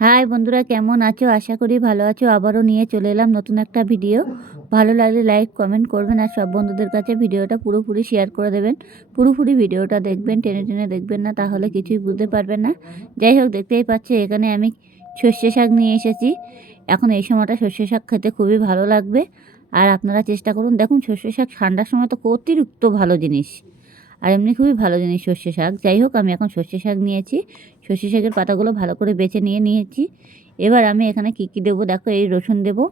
High বন্ধুরা, কেমন আছো? আশা করি ভালো আছো। আবারও নিয়ে চলে এলাম নতুন একটা ভিডিও। ভালো লাগলে লাইক কমেন্ট করবেন আর সব বন্ধুদের কাছে ভিডিওটা পুরোপুরি শেয়ার করে দেবেন। পুরোপুরি ভিডিওটা দেখবেন, টেনে টেনে দেখবেন না, তাহলে কিছুই বুঝতে পারবেন না। যাই হোক, দেখতেই পাচ্ছি, এখানে আমি সর্ষে শাক নিয়ে এসেছি। এখন এই সময়টা সর্ষে শাক খেতে খুবই ভালো লাগবে। আর আপনারা চেষ্টা করুন, দেখুন সর্ষে শাক ঠান্ডার সময় তো অতিরিক্ত ভালো জিনিস। আর এমনি খুবই ভালো জিনিস সর্ষে শাক। যাই হোক, আমি এখন সর্ষে শাক নিয়েছি। সর্ষে শাকের পাতাগুলো ভালো করে বেছে নিয়ে নিয়েছি। এবার আমি এখানে কী কী দেবো? দেখো, এই রসুন দেবো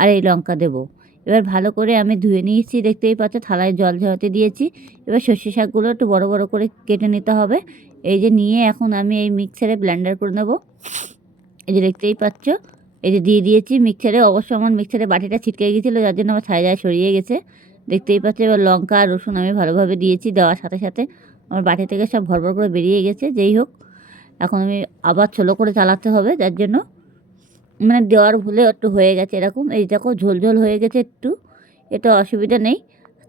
আর এই লঙ্কা দেবো। এবার ভালো করে আমি ধুয়ে নিয়েছি, দেখতেই পাচ্ছ, থালায় জল ঝরাতে দিয়েছি। এবার সর্ষে শাকগুলো একটু বড় বড় করে কেটে নিতে হবে। এই যে নিয়ে এখন আমি এই মিক্সারে ব্লেন্ডার করে নেব। এই যে দেখতেই পাচ্ছ, এই যে দিয়ে দিয়েছি মিক্সারে। অবশ্য আমার মিক্সারে বাটিটা ছিটকে গেছিল, যার জন্য আমার ছায় সরিয়ে গেছে। দেখতেই পাচ্ছ, এবার লঙ্কা আর রসুন আমি ভালোভাবে দিয়েছি দেওয়ার সাথে সাথে। আমার বাটি থেকে সব ভরভর করে বেরিয়ে গেছে, যেই হোক। এখন আমি আবার ছোলো করে চালাতে হবে, যার জন্য মানে দেওয়ার ভুলে একটু হয়ে গেছে এরকম। এই দেখো, ঝোল ঝোল হয়ে গেছে একটু। এটা অসুবিধা নেই।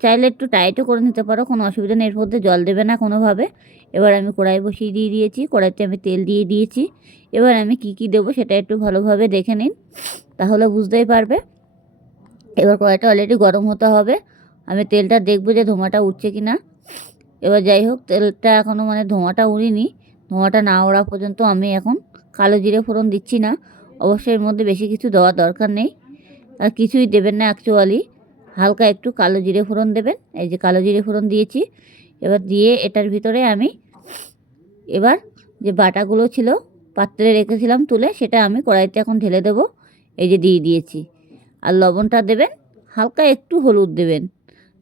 চাইলে একটু টাইটও করে নিতে পারো, কোনো অসুবিধা নেই। এর মধ্যে জল দেবে না কোনোভাবে। এবার আমি কড়াই বসিয়ে দিয়ে দিয়েছি, কড়াইতে আমি তেল দিয়ে দিয়েছি। এবার আমি কি কি দেবো সেটা একটু ভালোভাবে দেখে নিন, তাহলে বুঝতেই পারবে। এবার কড়াইটা অলরেডি গরম হতে হবে। আমি তেলটা দেখব যে ধোঁয়াটা উঠছে কি না এবার যাই হোক, তেলটা এখনও মানে ধোঁয়াটা উড়িনি। ধোঁয়াটা না ওড়া পর্যন্ত আমি এখন কালো জিরে ফোড়ন দিচ্ছি না। অবশ্যই এর মধ্যে বেশি কিছু দেওয়ার দরকার নেই। আর কিছুই দেবেন না অ্যাকচুয়ালি হালকা একটু কালো জিরে ফোড়ন দেবেন। এই যে কালো জিরে ফোড়ন দিয়েছি। এবার দিয়ে এটার ভিতরে আমি এবার যে বাটাগুলো ছিল, পাত্রে রেখেছিলাম তুলে, সেটা আমি কড়াইতে এখন ঢেলে দেবো। এই যে দিয়ে দিয়েছি। আর লবণটা দেবেন, হালকা একটু হলুদ দেবেন।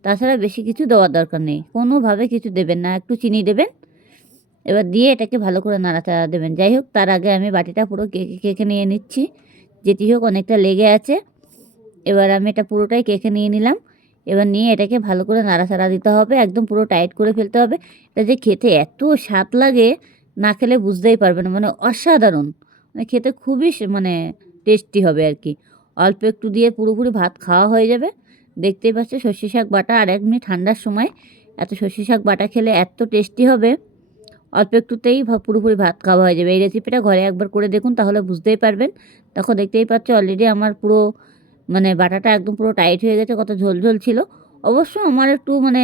তাছাড়া বেশি কিছু দেওয়ার দরকার নেই। কোনোভাবে কিছু দেবেন না, একটু চিনি দেবেন। এবার দিয়ে এটাকে ভালো করে নাড়াচাড়া দেবেন। যাই হোক, তার আগে আমি বাটিটা পুরো কেকে কেকে নিয়ে নিচ্ছি। যেটি হোক, অনেকটা লেগে আছে। এবার আমি এটা পুরোটাই কেকে নিয়ে নিলাম। এবার নিয়ে এটাকে ভালো করে নাড়াচাড়া দিতে হবে। একদম পুরো টাইট করে ফেলতে হবে। এটা যে খেতে এত স্বাদ লাগে, না খেলে বুঝতেই পারবে না। মানে অসাধারণ। মানে খেতে খুবই মানে টেস্টি হবে আর কি। অল্প একটু দিয়ে পুরোপুরি ভাত খাওয়া হয়ে যাবে। দেখতেই পাচ্ছ, সর্ষে শাক বাটা আর এক মিনিট ঠান্ডার সময়। এত সর্ষে শাক বাটা খেলে এত টেস্টি হবে। অল্প একটুতেই পুরোপুরি ভাত খাওয়া হয়ে যাবে। এই রেসিপিটা ঘরে একবার করে দেখুন, তাহলে বুঝতেই পারবেন। তখন দেখতেই পাচ্ছ অলরেডি আমার পুরো মানে বাটাটা একদম পুরো টাইট হয়ে গেছে, কত ঝোল ঝোল ছিল। অবশ্য আমার একটু মানে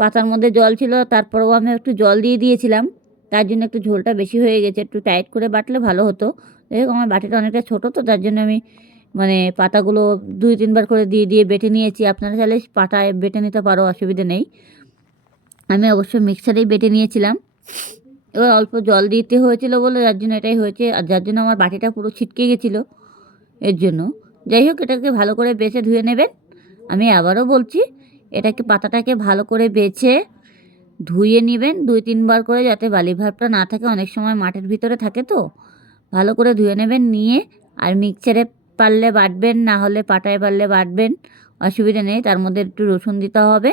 পাতার মধ্যে জল ছিল, তারপরেও আমি একটু জল দিয়ে দিয়েছিলাম। তার জন্য একটু ঝোলটা বেশি হয়ে গেছে, একটু টাইট করে বাটলে ভালো হতো। হোক, আমার বাটিটা অনেকটা ছোটো, তো তার জন্য আমি মানে পাতাগুলো দুই তিনবার করে দিয়ে দিয়ে বেটে নিয়েছি। আপনারা চাইলে পাটায় বেটে নিতে পারো, অসুবিধা নেই। আমি অবশ্য মিক্সারেই বেটে নিয়েছিলাম। এবার অল্প জল দিতে হয়েছিল বলে যার জন্য এটাই হয়েছে। আর যার জন্য আমার বাটিটা পুরো ছিটকে গেছিল, এর জন্য। যাই হোক, এটাকে ভালো করে বেছে ধুয়ে নেবেন। আমি আবারও বলছি, এটাকে, পাতাটাকে ভালো করে বেছে ধুয়ে নেবেন দুই তিনবার করে যাতে বালি ভাবটা না থাকে। অনেক সময় মাটির ভিতরে থাকে তো। ভালো করে ধুয়ে নেবেন, নিয়ে আর মিক্সারে পারলে বাটবেন, না হলে পাটায় পারলে বাটবেন, অসুবিধা নেই। তার মধ্যে একটু রসুন দিতে হবে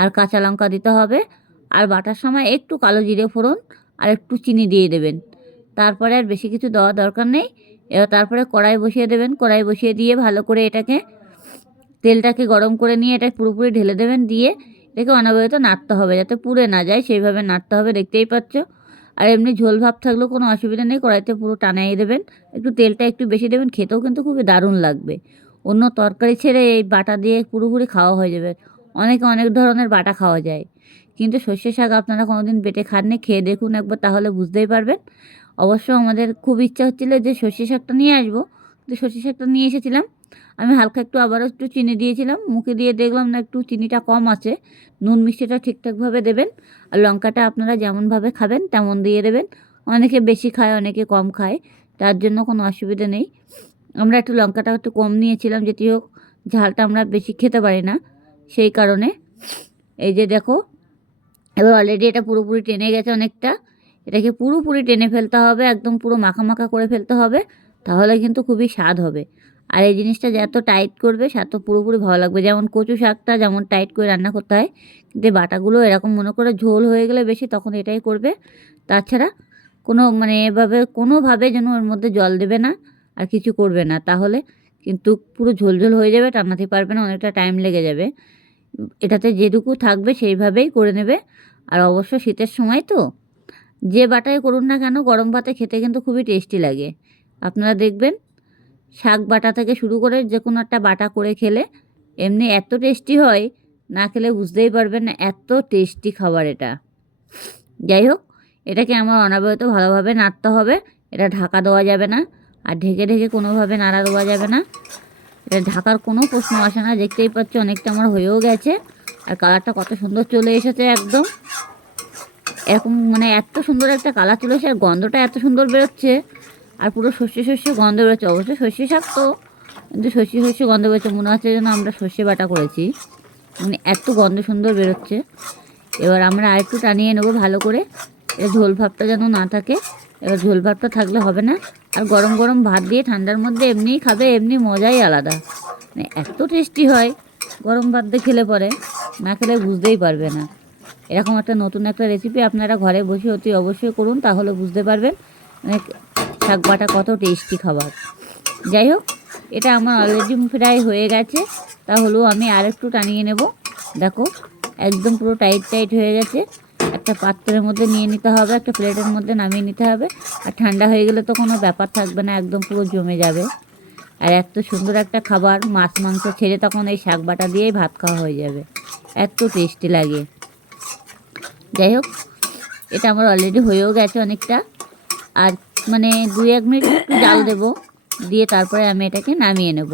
আর কাঁচা লঙ্কা দিতে হবে। আর বাটার সময় একটু কালো জিরে ফোড়ন আর একটু চিনি দিয়ে দেবেন। তারপরে আর বেশি কিছু দেওয়ার দরকার নেই। এবার তারপরে কড়াই বসিয়ে দেবেন। কড়াই বসিয়ে দিয়ে ভালো করে এটাকে, তেলটাকে গরম করে নিয়ে এটা পুরোপুরি ঢেলে দেবেন। দিয়ে এটাকে অনবরত নাড়তে হবে যাতে পুড়ে না যায়। সেইভাবে নাড়তে হবে, দেখতেই পাচ্ছ। আর এমনি ঝোল ভাব থাকলেও কোনো অসুবিধা নেই, কড়াইতে পুরো টানাই দেবেন। একটু তেলটা একটু বেশি দেবেন, খেতেও কিন্তু খুবই দারুণ লাগবে। অন্য তরকারি ছেড়ে এই বাটা দিয়ে পুরোপুরি খাওয়া হয়ে যাবে। অনেকে অনেক ধরনের বাটা খাওয়া যায়। কিন্তু সর্ষে শাক আপনারা কোনো দিন বেটে খাননি, খেয়ে দেখুন একবার, তাহলে বুঝতেই পারবেন। অবশ্য আমাদের খুব ইচ্ছা হচ্ছিল যে সর্ষে শাকটা নিয়ে আসব। কিন্তু সর্ষে শাকটা নিয়ে এসেছিলাম। আমি হালকা একটু আবারও একটু চিনি দিয়েছিলাম, মুখে দিয়ে দেখলাম না একটু চিনিটা কম আছে। নুন মিষ্টিটা ঠিকঠাকভাবে দেবেন, আর লঙ্কাটা আপনারা যেমনভাবে খাবেন তেমন দিয়ে দেবেন। অনেকে বেশি খায়, অনেকে কম খায়, তার জন্য কোনো অসুবিধা নেই। আমরা একটু লঙ্কাটা একটু কম নিয়েছিলাম যেটি হোক ঝালটা আমরা বেশি খেতে পারি না, সেই কারণে। এই যে দেখো, এবার অলরেডি এটা পুরোপুরি টেনে গেছে অনেকটা। এটাকে পুরোপুরি টেনে ফেলতে হবে, একদম পুরো মাখা মাখা করে ফেলতে হবে, তাহলে কিন্তু খুবই স্বাদ হবে। আর এই জিনিসটা যত টাইট করবে তত পুরোপুরি ভালো লাগবে। যেমন কচু শাকটা যেমন টাইট করে রান্না করতে হয়, কিন্তু বাটাগুলো এরকম মনে করে ঝোল হয়ে গেলে বেশি তখন এটাই করবে। তাছাড়া কোনো মানে এভাবে কোনোভাবে যেন ওর মধ্যে জল দেবে না আর কিছু করবে না। তাহলে কিন্তু পুরো ঝোল ঝোল হয়ে যাবে, টানাতে পারবে না, অনেকটা টাইম লেগে যাবে। এটাতে যেটুকু থাকবে সেইভাবেই করে নেবে। আর অবশ্য শীতের সময় তো, যে বাটাই করুন না কেন, গরম ভাতে খেতে কিন্তু খুবই টেস্টি লাগে। আপনারা দেখবেন শাক বাটা থেকে শুরু করে যে কোনো একটা বাটা করে খেলে এমনি এত টেস্টি হয়, না খেলে বুঝতেই পারবেন না, এত টেস্টি খাবার এটা। যাই হোক, এটাকে আমার অনাবরত ভালোভাবে নাড়তে হবে, এটা ঢাকা দেওয়া যাবে না, আর ঢেকে ঢেকে কোনোভাবে নাড়া দেওয়া যাবে না। এটা ঢাকার কোনো প্রশ্ন আসে না, দেখতেই পাচ্ছ অনেকটা আমার হয়েও গেছে, আর কালারটা কত সুন্দর চলে এসেছে একদম। এরকম মানে এত সুন্দর একটা কালার চলে এসেছে, আর গন্ধটা এত সুন্দর বেরোচ্ছে আর পুরো শস্য শস্য গন্ধ বেরোচ্ছে। অবশ্যই শস্য শাক তো। কিন্তু শস্য শস্য গন্ধ বেরোচ্ছে। মনে হচ্ছে যেন আমরা সর্ষে বাটা করেছি। মানে এত গন্ধ সুন্দর বেরোচ্ছে। এবার আমরা আরেকটু টানিয়ে নেব ভালো করে। এটা ঝোল ভাবটা যেন না থাকে। এবার ঝোল ভাবটা থাকলে হবে না। আর গরম গরম ভাত দিয়ে ঠান্ডার মধ্যে এমনিই খাবে, এমনি মজাই আলাদা। মানে এত টেস্টি হয়। গরম ভাত দিয়ে খেলে পরে। না খেলে বুঝতেই পারবে না। এরকম একটা নতুন একটা রেসিপি আপনারা ঘরে বসে অতি অবশ্যই করুন, তাহলে বুঝতে পারবেন। মানে শাক বাটা কত টেস্টি খাবার। যাই হোক, এটা আমার অলরেডি ফ্রাই হয়ে গেছে। তাহলেও আমি আরেকটু টানিয়ে নেব। দেখো, একদম পুরো টাইট টাইট হয়ে গেছে। একটা পাত্রের মধ্যে নিয়ে নিতে হবে, একটা প্লেটের মধ্যে নামিয়ে নিতে হবে। আর ঠান্ডা হয়ে গেলে তো কোনো ব্যাপার থাকবে না, একদম পুরো জমে যাবে। আর এত সুন্দর একটা খাবার, মাছ, মাংস ছেড়ে তখন এই শাক বাটা দিয়েই ভাত খাওয়া হয়ে যাবে। এত টেস্টি লাগে। যাই হোক, এটা আমার অলরেডি হয়েও গেছে অনেকটা। আর মানে দুই, এক মিনিট একটু জাল দেবো। দিয়ে তারপরে আমি এটাকে নামিয়ে নেব।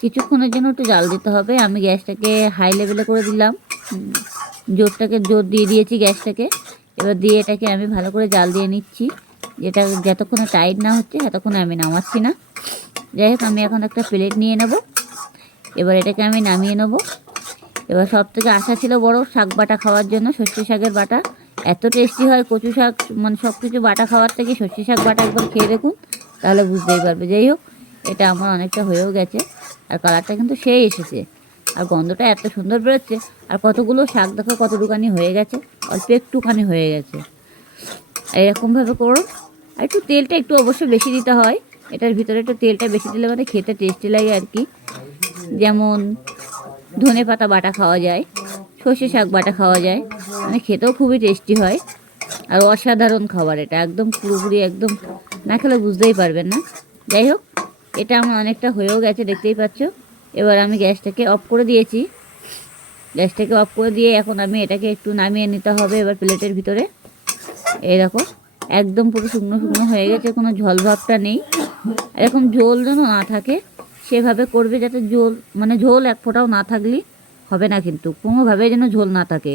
কিছুক্ষণের জন্য একটু জাল দিতে হবে। আমি গ্যাসটাকে হাই লেভেলে করে দিলাম। জোরটাকে জোর দিয়ে দিয়েছি গ্যাসটাকে। এবার দিয়ে এটাকে আমি ভালো করে জাল দিয়ে নিচ্ছি। যেটা যতক্ষণে টাইট না হচ্ছে, ততক্ষণে আমি নামাচ্ছি না। যাই হোক, আমি এখন একটা প্লেট নিয়ে নেব। এবার এটাকে আমি নামিয়ে নেব। এবার সব থেকে আশা ছিল বড় শাক বাটা খাওয়ার জন্য, সর্ষে শাকের বাটা। এত টেস্টি হয় কচু শাক মানে সব কিছু বাটা খাওয়ার থেকে সর্ষে শাক বাটা একবার খেয়ে দেখুন, তাহলে বুঝতেই পারবে। যাই হোক, এটা আমার অনেকটা হয়েও গেছে, আর কালারটা কিন্তু সেই এসেছে। আর গন্ধটা এত সুন্দর বেরোচ্ছে, আর কতগুলো শাক দেখো কতটুকানি হয়ে গেছে, অল্প একটুখানি হয়ে গেছে। এরকমভাবে করো, আর একটু তেলটা একটু অবশ্যই বেশি দিতে হয়, এটার ভিতরে একটু তেলটা বেশি দিলে মানে খেতে টেস্টি লাগে আর কি। যেমন ধনে পাতা বাটা খাওয়া যায় সর্ষে শাক বাটা খাওয়া যায়। মানে খেতেও খুবই টেস্টি হয়। আর অসাধারণ খাবার এটা, একদম পুরোপুরি একদম, না খেলে বুঝতেই পারবেন না। যাই হোক, এটা আমার অনেকটা হয়েও গেছে, দেখতেই পাচ্ছ। এবার আমি গ্যাসটাকে অফ করে দিয়েছি। গ্যাসটাকে অফ করে দিয়ে এখন আমি এটাকে একটু নামিয়ে নিতে হবে এবার প্লেটের ভিতরে। এই দেখো, একদম পুরো শুকনো শুকনো হয়ে গেছে, কোনো ঝল ভাবটা নেই। এরকম ঝোল যেন না থাকে, সেভাবে করবে যাতে ঝোল মানে ঝোল এক ফোঁটাও না থাকলে হবে না কিন্তু, কোনোভাবে যেন ঝোল না থাকে।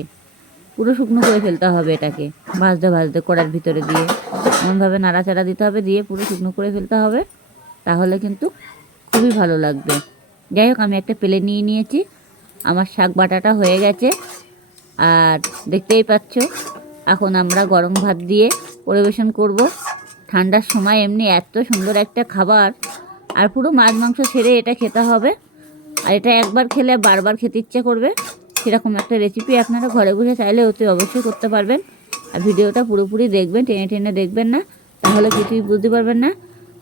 পুরো শুকনো করে ফেলতে হবে এটাকে, ভাজতে ভাজতে কড়ার ভিতরে দিয়ে। এমনভাবে নাড়াচাড়া দিতে হবে, দিয়ে পুরো শুকনো করে ফেলতে হবে। তাহলে কিন্তু খুবই ভালো লাগবে। যাই হোক, আমি একটা প্লেট নিয়ে নিয়েছি। আমার শাক বাটাটা হয়ে গেছে। আর দেখতেই পাচ্ছ, এখন আমরা গরম ভাত দিয়ে পরিবেশন করব। ঠান্ডার সময় এমনি এত সুন্দর একটা খাবার। আর পুরো মাছ মাংস ছেড়ে এটা খেতে হবে। আর এটা একবার খেলে বারবার খেতে ইচ্ছে করবে। সেরকম একটা রেসিপি আপনারা ঘরে বসে চাইলে অতি অবশ্যই করতে পারবেন। আর ভিডিওটা পুরোপুরি দেখবেন, টেনে টেনে দেখবেন না, তাহলে কিছুই বুঝতে পারবেন না।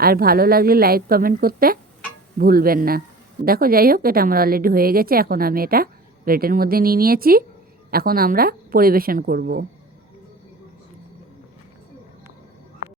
আর ভালো লাগলে লাইক কমেন্ট করতে ভুলবেন না। দেখো, যাই হোক, এটা আমার অলরেডি হয়ে গেছে, এখন আমি এটা প্লেটের মধ্যে নিয়ে নিয়েছি। এখন আমরা পরিবেশন করব।